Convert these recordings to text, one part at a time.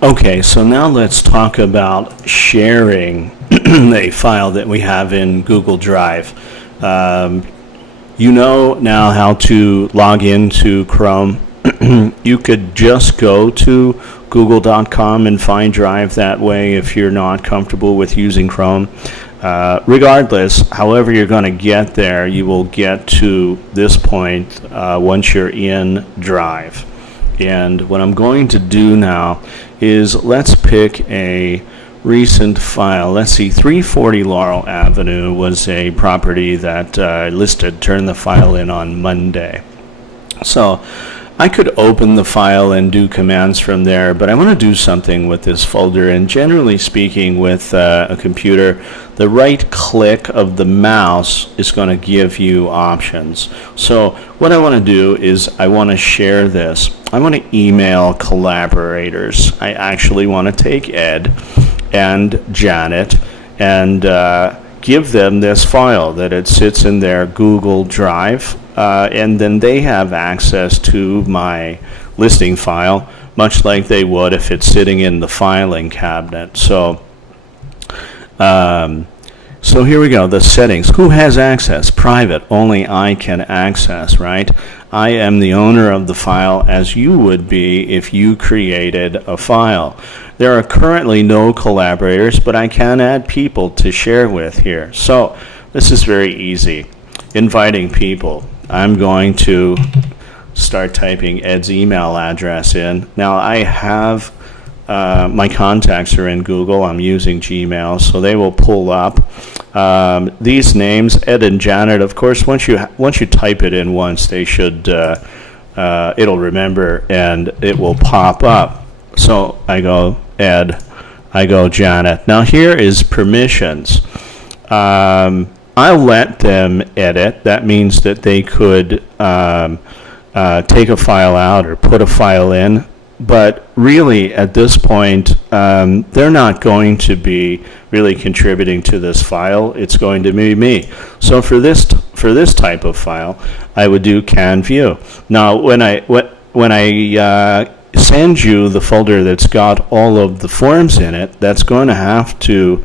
Okay, so now let's talk about sharing a file that we have in Google Drive. Um, you know now how to log into Chrome. You could just go to google.com and find Drive that way if you're not comfortable with using Chrome. Regardless, however you're going to get there, you will get to this point once you're in Drive. And what I'm going to do now is let's pick a recent file. Let's see, 340 Laurel Avenue was a property that I listed, turned the file in on Monday. So I could open the file and do commands from there, but I want to do something with this folder. And generally speaking, with a computer, the right click of the mouse is going to give you options. So what I want to do is I want to share this. I want to email collaborators. I actually want to take Ed and Janet and give them this file that it sits in their Google Drive. And then they have access to my listing file, much like they would if it's sitting in the filing cabinet. So here we go, the settings. Who has access? Private, only I can access, right? I am the owner of the file, as you would be if you created a file. There are currently no collaborators, but I can add people to share with here. So this is very easy. Inviting people. I'm going to start typing Ed's email address in. Now I have my contacts are in Google. I'm using Gmail, so they will pull up these names, Ed and Janet. Of course, once you type it in once, they should it'll remember and it will pop up. So I go Ed, I go Janet. Now here is permissions. I'll let them edit. That means that they could take a file out or put a file in. But really, at this point, they're not going to be really contributing to this file. It's going to be me. So for this type of file, I would do can view. Now, when I send you the folder that's got all of the forms in it, that's going to have to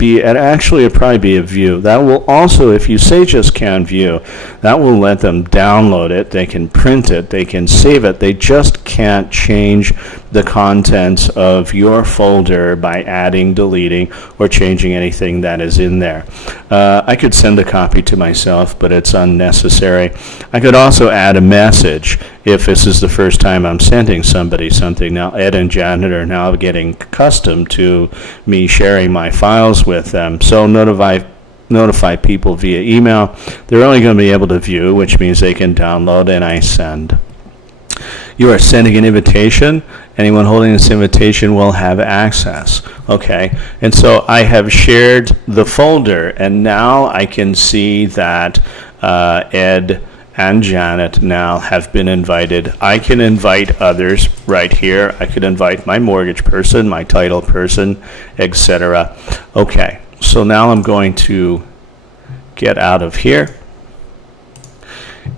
it'll probably be a view. That will also, if you say just can view, that will let them download it. They can print it. They can save it. They just can't change the contents of your folder by adding, deleting, or changing anything that is in there. I could send a copy to myself, but it's unnecessary. I could also add a message if this is the first time I'm sending somebody something. Now, Ed and Janet are now getting accustomed to me sharing my files with them. So notify people via email. They're only going to be able to view, which means they can download, and I send. You are sending an invitation. Anyone holding this invitation will have access. Okay, and so I have shared the folder, and now I can see that Ed and Janet now have been invited. I can invite others right here. I could invite my mortgage person, my title person, etc. Okay, so now I'm going to get out of here,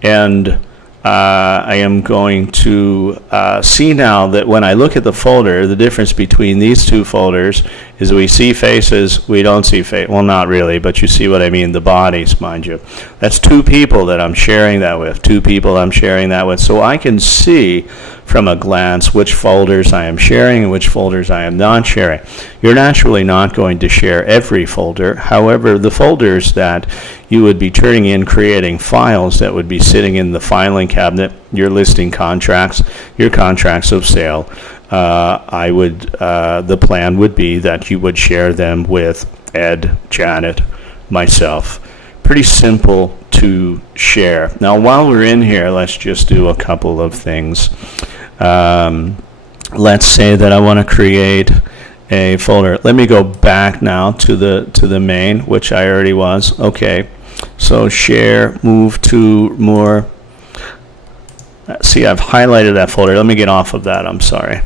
and I am going to see now that when I look at the folder, the difference between these two folders is we see faces, we don't see faces. Well, not really, but you see what I mean, the bodies, mind you. That's two people that I'm sharing that with, two people I'm sharing that with. So I can see from a glance which folders I am sharing and which folders I am not sharing. You're naturally not going to share every folder. However, the folders that you would be turning in, creating files that would be sitting in the filing cabinet, your listing contracts, your contracts of sale, the plan would be that you would share them with Ed, Janet, myself. Pretty simple to share. Now, while we're in here, let's just do a couple of things. Let's say that I want to create a folder. Let me go back now to the main, which I already was. Okay, so share, move to more. See, I've highlighted that folder. Let me get off of that. I'm sorry.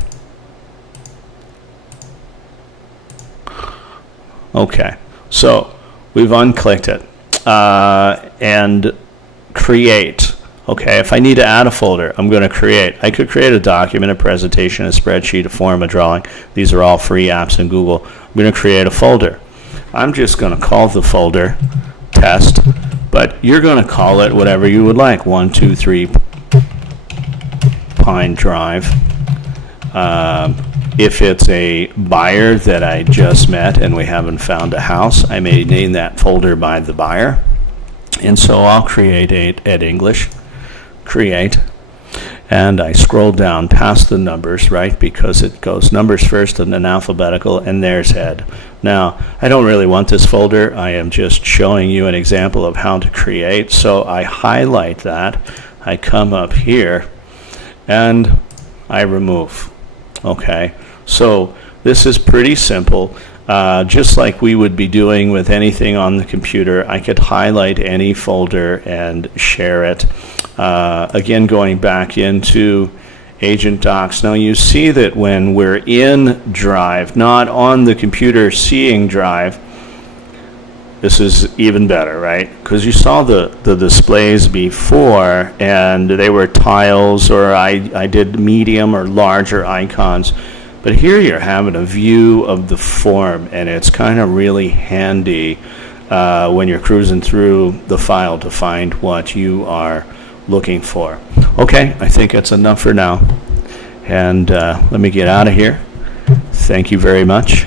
Okay, so we've unclicked it and create. Okay, if I need to add a folder, I'm going to create. I could create a document, a presentation, a spreadsheet, a form, a drawing. These are all free apps in Google. I'm going to create a folder. I'm just going to call the folder test, but you're going to call it whatever you would like. 123 Pine Drive. If it's a buyer that I just met and we haven't found a house, I may name that folder by the buyer. And so I'll create Ed English. Create, and I scroll down past the numbers, right, because it goes numbers first and then alphabetical, and there's Ed. Now, I don't really want this folder. I am just showing you an example of how to create, so I highlight that. I come up here, and I remove. Okay, so this is pretty simple. Just like we would be doing with anything on the computer, I could highlight any folder and share it. Again, going back into Agent Docs. Now you see that when we're in Drive, not on the computer seeing Drive, this is even better, right? Because you saw the displays before, and they were tiles, or I did medium or larger icons. But here you're having a view of the form, and it's kind of really handy when you're cruising through the file to find what you are looking for. Okay, I think that's enough for now. And let me get out of here. Thank you very much.